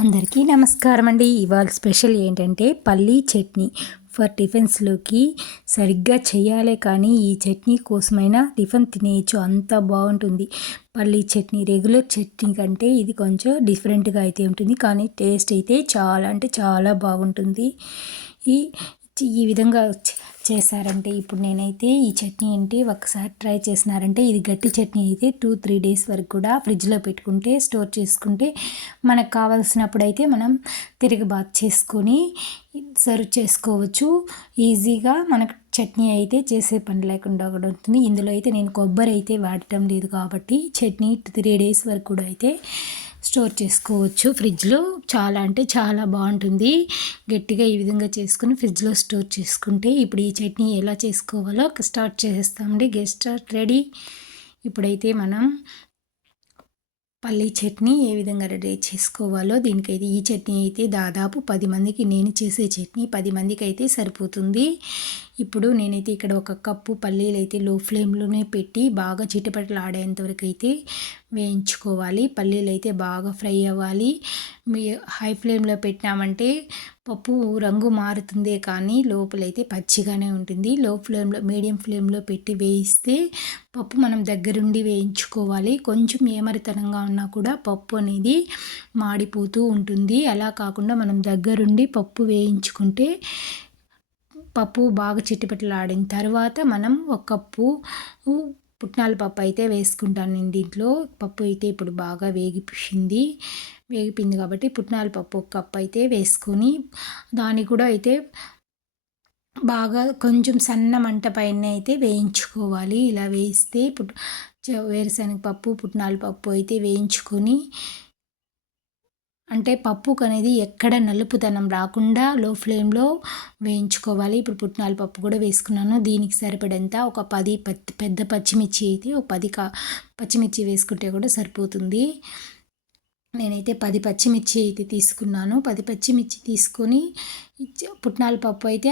అందరికీ నమస్కారం అండి. ఇవాళ స్పెషల్ ఏంటంటే పల్లీ చట్నీ. ఫర్ టిఫిన్స్లోకి సరిగ్గా చేయాలి, కానీ ఈ చట్నీ కోసమైనా టిఫిన్ తినేయచ్చు, అంత బాగుంటుంది. పల్లీ చట్నీ రెగ్యులర్ చట్నీ కంటే ఇది కొంచెం డిఫరెంట్గా అయితే ఉంటుంది, కానీ టేస్ట్ అయితే చాలా అంటే చాలా బాగుంటుంది. ఈ ఈ విధంగా చేశారంటే ఇప్పుడు నేనైతే ఈ చట్నీ ఏంటి ఒకసారి ట్రై చేసినారంటే ఇది గట్టి చట్నీ అయితే 2-3 డేస్ వరకు కూడా ఫ్రిడ్జ్లో పెట్టుకుంటే స్టోర్ చేసుకుంటే మనకు కావాల్సినప్పుడు అయితే మనం తిరగబాతు చేసుకొని సర్వ్ చేసుకోవచ్చు. ఈజీగా మనకు చట్నీ అయితే చేసే పని లేకుండా కూడా ఉంటుంది. ఇందులో అయితే నేను కొబ్బరి అయితే వాడటం లేదు కాబట్టి చట్నీ 3 డేస్ వరకు కూడా అయితే స్టోర్ చేసుకోవచ్చు ఫ్రిడ్జ్లో. చాలా అంటే చాలా బాగుంటుంది. గట్టిగా ఈ విధంగా చేసుకుని ఫ్రిడ్జ్లో స్టోర్ చేసుకుంటే ఇప్పుడు ఈ చట్నీ ఎలా చేసుకోవాలో స్టార్ట్ చేసేస్తామండి. Get start ready. ఇప్పుడైతే మనం పల్లీ చట్నీ ఏ విధంగా రెడీ చేసుకోవాలో దీనికైతే ఈ చట్నీ అయితే దాదాపు 10 మందికి, నేను చేసే చట్నీ 10 మందికి అయితే సరిపోతుంది. ఇప్పుడు నేనైతే ఇక్కడ 1 కప్పు పల్లీలు అయితే లో ఫ్లేమ్లోనే పెట్టి బాగా చిటపటలాడేంత వరకు అయితే వేయించుకోవాలి. పల్లీలు అయితే బాగా ఫ్రై అవ్వాలి. హై ఫ్లేమ్లో పెట్టినామంటే పప్పు రంగు మారుతుందే కానీ లోపలైతే పచ్చిగానే ఉంటుంది. లో ఫ్లేమ్లో మీడియం ఫ్లేమ్లో పెట్టి వేయిస్తే పప్పు మనం దగ్గరుండి వేయించుకోవాలి. కొంచెం ఏమరితనంగా ఉన్నా కూడా పప్పు అనేది మాడిపోతూ ఉంటుంది. అలా కాకుండా మనం దగ్గరుండి పప్పు వేయించుకుంటే పప్పు బాగా చిటపటలాడిన తర్వాత మనం 1 కప్పు పుట్నాల పప్పు అయితే వేసుకుంటాను నేను దీంట్లో. పప్పు అయితే ఇప్పుడు బాగా వేగిపోయింది కాబట్టి పుట్నాల పప్పు 1 కప్పు అయితే వేసుకొని దాన్ని కూడా అయితే బాగా కొంచెం సన్న మంట పైన అయితే వేయించుకోవాలి. ఇలా వేస్తే వేరుశనగ పప్పు పుట్నాల పప్పు అయితే వేయించుకొని, అంటే పప్పుకు అనేది ఎక్కడ నలుపుతనం రాకుండా లో ఫ్లేమ్లో వేయించుకోవాలి. ఇప్పుడు పుట్నాల పప్పు కూడా వేసుకున్నాను. దీనికి సరిపడంత ఒక 10 పెద్ద పచ్చిమిర్చి అయితే ఒక 10 పచ్చిమిర్చి వేసుకుంటే కూడా సరిపోతుంది. నేనైతే 10 పచ్చిమిర్చి అయితే తీసుకున్నాను. 10 పచ్చిమిర్చి తీసుకొని పుట్నాల పప్పు అయితే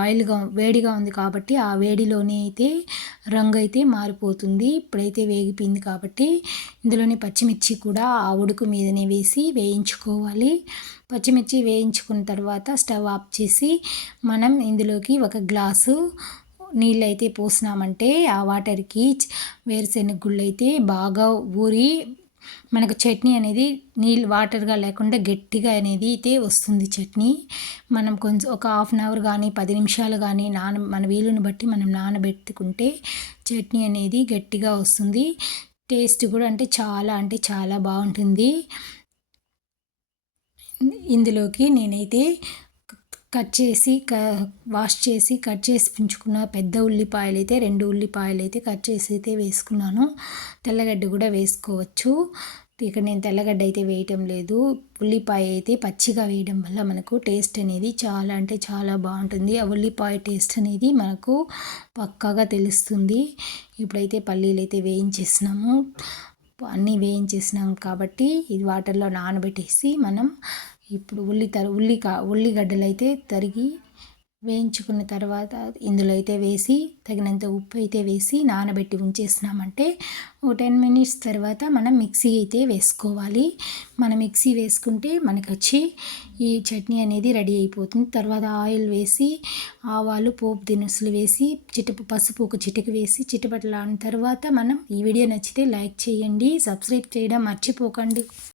ఆయిల్గా వేడిగా ఉంది కాబట్టి ఆ వేడిలోనే అయితే రంగు అయితే మారిపోతుంది. ఇప్పుడైతే వేగిపోయింది కాబట్టి ఇందులోనే పచ్చిమిర్చి కూడా ఆ ఉడుకు మీదనే వేసి వేయించుకోవాలి. పచ్చిమిర్చి వేయించుకున్న తర్వాత స్టవ్ ఆఫ్ చేసి మనం ఇందులోకి 1 గ్లాసు నీళ్ళు అయితే పోసినామంటే ఆ వాటర్కి వేరుశెనగ గుళ్ళు అయితే బాగా ఊరి మనకు చట్నీ అనేది వాటర్గా లేకుండా గట్టిగా అనేది అయితే వస్తుంది చట్నీ. మనం కొంచెం ఒక 1/2 అవర్ కానీ 10 నిమిషాలు కానీ మన వీలుని బట్టి మనం నానబెట్టుకుంటే చట్నీ అనేది గట్టిగా వస్తుంది. టేస్ట్ కూడా అంటే చాలా బాగుంటుంది. ఇందులోకి నేనైతే వాష్ చేసి కట్ చేసి ఉంచుకున్న పెద్ద ఉల్లిపాయలు అయితే 2 ఉల్లిపాయలు అయితే కట్ చేసి అయితే వేసుకున్నాను. తెల్లగడ్డ కూడా వేసుకోవచ్చు. ఇక్కడ నేను తెల్లగడ్డ అయితే వేయటం లేదు. ఉల్లిపాయ అయితే పచ్చిగా వేయడం వల్ల మనకు టేస్ట్ అనేది చాలా అంటే చాలా బాగుంటుంది. ఆ ఉల్లిపాయ టేస్ట్ అనేది మనకు పక్కాగా తెలుస్తుంది. ఇప్పుడైతే పల్లీలు అయితే వేయించేసినాము. అన్నీ వేయించేసినాం కాబట్టి ఇది వాటర్లో నానబెట్టేసి మనం ఇప్పుడు ఉల్లిగడ్డలు అయితే తరిగి వేయించుకున్న తర్వాత ఇందులో అయితే వేసి తగినంత ఉప్పు అయితే వేసి నానబెట్టి ఉంచేసినామంటే ఒక 10 మినిట్స్ తర్వాత మనం మిక్సీ అయితే వేసుకోవాలి. మనం మిక్సీ వేసుకుంటే మనకు ఈ చట్నీ అనేది రెడీ అయిపోతుంది. తర్వాత ఆయిల్ వేసి ఆవాలు పోపు దినుసులు వేసి పసుపు ఒక చిటిక వేసి చిటపటలాడిన తర్వాత మనం ఈ వీడియో నచ్చితే లైక్ చేయండి, సబ్స్క్రైబ్ చేయడం మర్చిపోకండి.